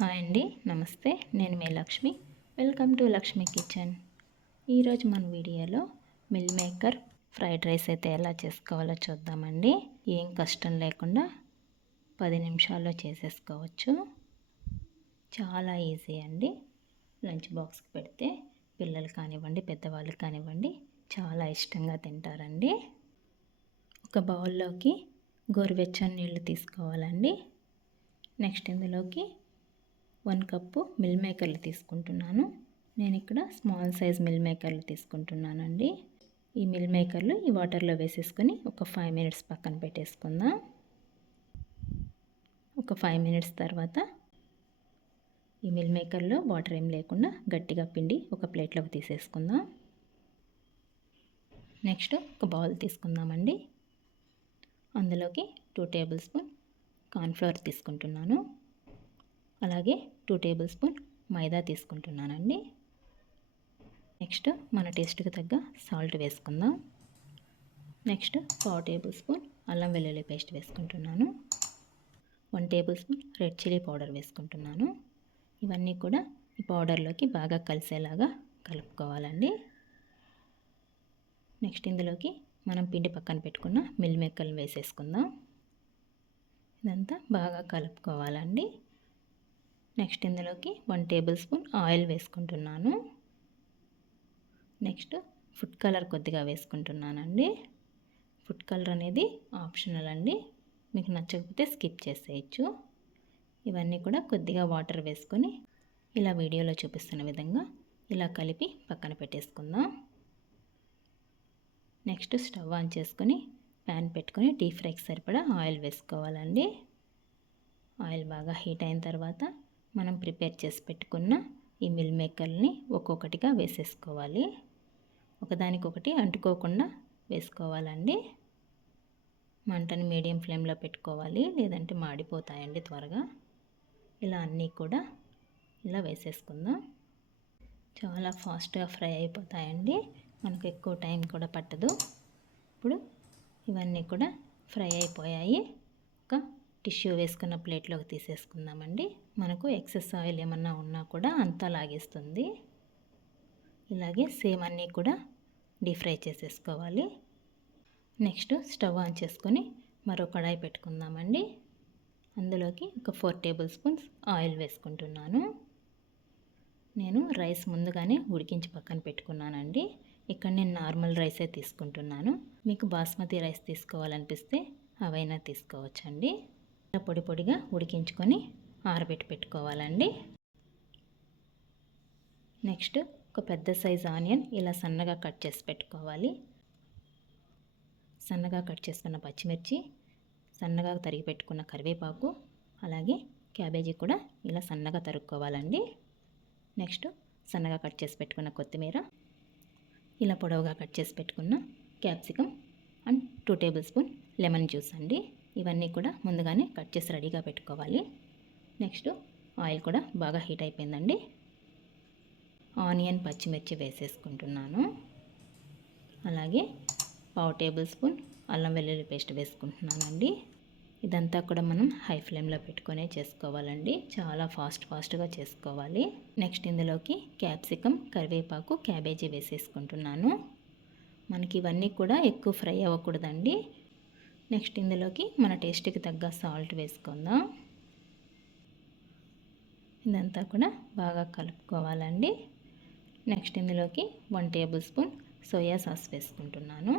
Hi అండి నమస్తే. నేను మీ Lakshmi. Welcome to Lakshmi kitchen. ఈరోజు మన వీడియోలో మిల్ మేకర్ ఫ్రైడ్ రైస్ అయితే ఎలా చేసుకోవాలో చూద్దామండి. ఏం కష్టం లేకుండా పది నిమిషాల్లో చేసేసుకోవచ్చు. చాలా ఈజీ అండి. లంచ్ బాక్స్కి పెడితే పిల్లలు కానివ్వండి పెద్దవాళ్ళు కానివ్వండి చాలా ఇష్టంగా తింటారండి. ఒక బౌల్లోకి గోరువెచ్చని నీళ్ళు తీసుకోవాలండి. నెక్స్ట్ ఇందులోకి వన్ కప్పు మిల్ మేకర్లు తీసుకుంటున్నాను. నేను ఇక్కడ స్మాల్ సైజ్ మిల్ మేకర్లు తీసుకుంటున్నానండి. ఈ మిల్ మేకర్లు ఈ వాటర్లో వేసేసుకొని ఒక ఫైవ్ మినిట్స్ పక్కన పెట్టేసుకుందాం. ఒక ఫైవ్ మినిట్స్ తర్వాత ఈ మిల్ మేకర్లో వాటర్ ఏం లేకుండా గట్టిగా పిండి ఒక ప్లేట్లోకి తీసేసుకుందాం. నెక్స్ట్ ఒక బౌల్ తీసుకుందామండి. అందులోకి టూ టేబుల్ స్పూన్ కార్న్ఫ్లవర్ తీసుకుంటున్నాను. అలాగే టూ టేబుల్ స్పూన్ మైదా తీసుకుంటున్నానండి. నెక్స్ట్ మన టేస్ట్కి తగ్గ సాల్ట్ వేసుకుందాం. నెక్స్ట్ పావు టేబుల్ స్పూన్ అల్లం వెల్లుల్లి పేస్ట్ వేసుకుంటున్నాను. One tablespoon red chilli powder వేసుకుంటున్నాను. ఇవన్నీ కూడా ఈ పౌడర్లోకి బాగా కలిసేలాగా కలుపుకోవాలండి. నెక్స్ట్ ఇందులోకి మనం పిండి పక్కన పెట్టుకున్న మిల్ మేకర్లు వేసేసుకుందాం. ఇదంతా బాగా కలుపుకోవాలండి. నెక్స్ట్ ఇందులోకి వన్ టేబుల్ స్పూన్ ఆయిల్ వేసుకుంటున్నాను. నెక్స్ట్ ఫుడ్ కలర్ కొద్దిగా వేసుకుంటున్నానండి. ఫుడ్ కలర్ అనేది ఆప్షనల్ అండి. మీకు నచ్చకపోతే స్కిప్ చేసేయచ్చు. ఇవన్నీ కూడా కొద్దిగా వాటర్ వేసుకొని ఇలా వీడియోలో చూపిస్తున్న విధంగా ఇలా కలిపి పక్కన పెట్టేసుకుందాం. నెక్స్ట్ స్టవ్ ఆన్ చేసుకొని ప్యాన్ పెట్టుకొని డీప్ ఫ్రైకి సరిపడా ఆయిల్ వేసుకోవాలండి. ఆయిల్ బాగా హీట్ అయిన తర్వాత మనం ప్రిపేర్ చేసి పెట్టుకున్న ఈ మిల్ మేకర్ని ఒక్కొక్కటిగా వేసేసుకోవాలి. ఒకదానికొకటి అంటుకోకుండా వేసుకోవాలండి. మంటని మీడియం ఫ్లేమ్లో పెట్టుకోవాలి లేదంటే మాడిపోతాయండి త్వరగా. ఇలా అన్నీ కూడా ఇలా వేసేసుకుందాం. చాలా ఫాస్ట్గా ఫ్రై అయిపోతాయండి. మనకు ఎక్కువ టైం కూడా పట్టదు. ఇప్పుడు ఇవన్నీ కూడా ఫ్రై అయిపోయాయి. టిష్యూ వేసుకున్న ప్లేట్లోకి తీసేసుకుందామండి. మనకు ఎక్సెస్ ఆయిల్ ఏమన్నా ఉన్నా కూడా అంతా లాగేస్తుంది. ఇలాగే సేమ్ అన్నీ కూడా డీప్ ఫ్రై చేసేసుకోవాలి. నెక్స్ట్ స్టవ్ ఆన్ చేసుకొని మరో కడాయి పెట్టుకుందామండి. అందులోకి ఒక ఫోర్ టేబుల్ స్పూన్స్ ఆయిల్ వేసుకుంటున్నాను. నేను రైస్ ముందుగానే ఉడికించి పక్కన పెట్టుకున్నానండి. ఇక్కడ నేను నార్మల్ రైసే తీసుకుంటున్నాను. మీకు బాస్మతి రైస్ తీసుకోవాలనిపిస్తే అవైనా తీసుకోవచ్చండి. పొడి పొడిగా ఉడికించుకొని ఆరబెట్టి పెట్టుకోవాలండి. నెక్స్ట్ ఒక పెద్ద సైజ్ ఆనియన్ ఇలా సన్నగా కట్ చేసి పెట్టుకోవాలి. సన్నగా కట్ చేసుకున్న పచ్చిమిర్చి సన్నగా తరిగి పెట్టుకున్న కరివేపాకు అలాగే క్యాబేజీ కూడా ఇలా సన్నగా తరుక్కోవాలండి. నెక్స్ట్ సన్నగా కట్ చేసి పెట్టుకున్న కొత్తిమీర ఇలా పొడవుగా కట్ చేసి పెట్టుకున్న capsicum and two tablespoon lemon juice అండి. ఇవన్నీ కూడా ముందుగానే కట్ చేసి రెడీగా పెట్టుకోవాలి. నెక్స్ట్ ఆయిల్ కూడా బాగా హీట్ అయిపోయిందండి. ఆనియన్ పచ్చిమిర్చి వేసేసుకుంటున్నాను. అలాగే పావు టేబుల్ స్పూన్ అల్లం వెల్లుల్లి పేస్ట్ వేసుకుంటున్నానండి. ఇదంతా కూడా మనం హై ఫ్లేమ్లో పెట్టుకునే చేసుకోవాలండి. చాలా ఫాస్ట్ ఫాస్ట్గా చేసుకోవాలి. నెక్స్ట్ ఇందులోకి క్యాప్సికమ్ కరివేపాకు క్యాబేజీ వేసేసుకుంటున్నాను. మనకి ఇవన్నీ కూడా ఎక్కువ ఫ్రై అవ్వకూడదండి. నెక్స్ట్ ఇందులోకి మన టేస్ట్కి తగ్గ సాల్ట్ వేసుకుందాం. ఇదంతా కూడా బాగా కలుపుకోవాలండి. నెక్స్ట్ ఇందులోకి one tablespoon soya sauce వేసుకుంటున్నాను.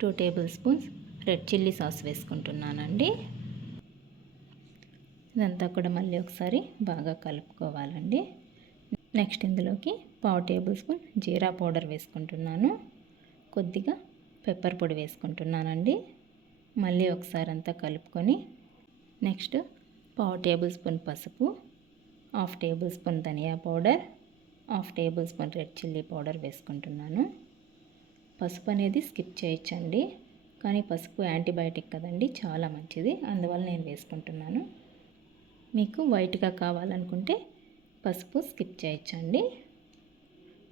Two tablespoons red chilli sauce వేసుకుంటున్నానండి. ఇదంతా కూడా మళ్ళీ ఒకసారి బాగా కలుపుకోవాలండి. నెక్స్ట్ ఇందులోకి పావు టేబుల్ స్పూన్ జీరా పౌడర్ వేసుకుంటున్నాను. కొద్దిగా పెప్పర్ పొడి వేసుకుంటున్నానండి. మళ్ళీ ఒకసారి అంతా కలుపుకొని నెక్స్ట్ పావు టేబుల్ స్పూన్ పసుపు హాఫ్ టేబుల్ స్పూన్ ధనియా powder half tablespoon red chilli powder వేసుకుంటున్నాను. పసుపు అనేది స్కిప్ చేయొచ్చండి. కానీ పసుపు యాంటీబయాటిక్ కదండి చాలా మంచిది. అందువల్ల నేను వేసుకుంటున్నాను. మీకు వైట్గా కావాలనుకుంటే పసుపు స్కిప్ చేయొచ్చండి.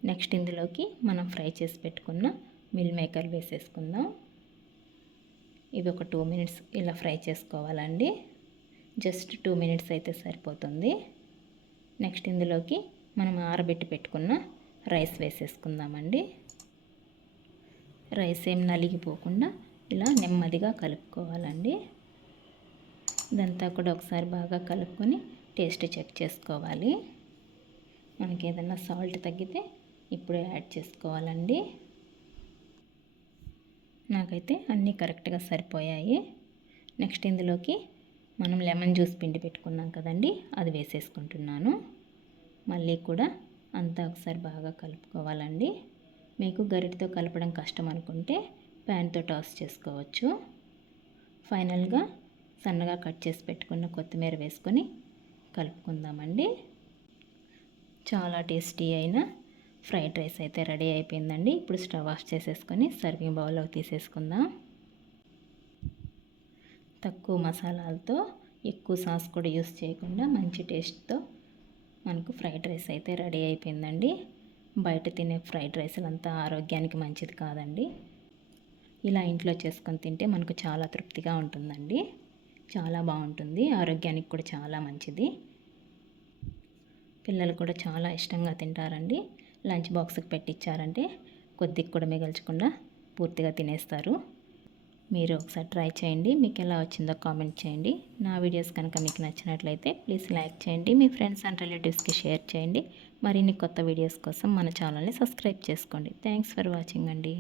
నెక్స్ట్ ఇందులోకి మనం ఫ్రై చేసి పెట్టుకున్న మిల్ మేకర్ వేసేసుకుందాం. ఇవి ఒక టూ మినిట్స్ ఇలా ఫ్రై చేసుకోవాలండి. జస్ట్ టూ మినిట్స్ అయితే సరిపోతుంది. నెక్స్ట్ ఇందులోకి మనం ఆరబెట్టి పెట్టుకున్న రైస్ వేసేసుకుందామండి. రైస్ ఏం నలిగిపోకుండా ఇలా నెమ్మదిగా కలుపుకోవాలండి. ఇదంతా కూడా ఒకసారి బాగా కలుపుకొని టేస్ట్ చెక్ చేసుకోవాలి. మనకి ఏదైనా సాల్ట్ తగ్గితే ఇప్పుడే యాడ్ చేసుకోవాలండి. నాకైతే అన్నీ కరెక్ట్గా సరిపోయాయి. నెక్స్ట్ ఇందులోకి మనం లెమన్ జ్యూస్ పిండి పెట్టుకున్నాం కదండి అది వేసేసుకుంటున్నాను. మళ్ళీ కూడా అంతా ఒకసారి బాగా కలుపుకోవాలండి. మీకు గరిటతో కలపడం కష్టం అనుకుంటే ప్యాన్తో టాస్ చేసుకోవచ్చు. ఫైనల్గా సన్నగా కట్ చేసి పెట్టుకున్న కొత్తిమీర వేసుకొని కలుపుకుందామండి. చాలా టేస్టీ అయిన ఫ్రైడ్ రైస్ అయితే రెడీ అయిపోయిందండి. ఇప్పుడు స్టవ్ ఆఫ్ చేసేసుకొని సర్వింగ్ బౌల్లోకి తీసేసుకుందాం. తక్కువ మసాలాలతో ఎక్కువ సాస్ కూడా యూస్ చేయకుండా మంచి టేస్ట్తో మనకు ఫ్రైడ్ రైస్ అయితే రెడీ అయిపోయిందండి. బయట తినే ఫ్రైడ్ రైస్లంతా ఆరోగ్యానికి మంచిది కాదండి. ఇలా ఇంట్లో చేసుకొని తింటే మనకు చాలా తృప్తిగా ఉంటుందండి. చాలా బాగుంటుంది. ఆరోగ్యానికి కూడా చాలా మంచిది. పిల్లలు కూడా చాలా ఇష్టంగా తింటారండి. లంచ్ బాక్స్కి పెట్టించారంటే కొద్దిగా కూడా మిగల్చకుండా పూర్తిగా తినేస్తారు. మీరు ఒకసారి ట్రై చేయండి. మీకు ఎలా వచ్చిందో కామెంట్ చేయండి. నా వీడియోస్ కనుక మీకు నచ్చినట్లయితే ప్లీజ్ లైక్ చేయండి. మీ ఫ్రెండ్స్ అండ్ రిలేటివ్స్కి షేర్ చేయండి. మరిన్ని కొత్త వీడియోస్ కోసం మన ఛానల్ని సబ్స్క్రైబ్ చేసుకోండి. థ్యాంక్స్ ఫర్ వాచింగ్ అండి.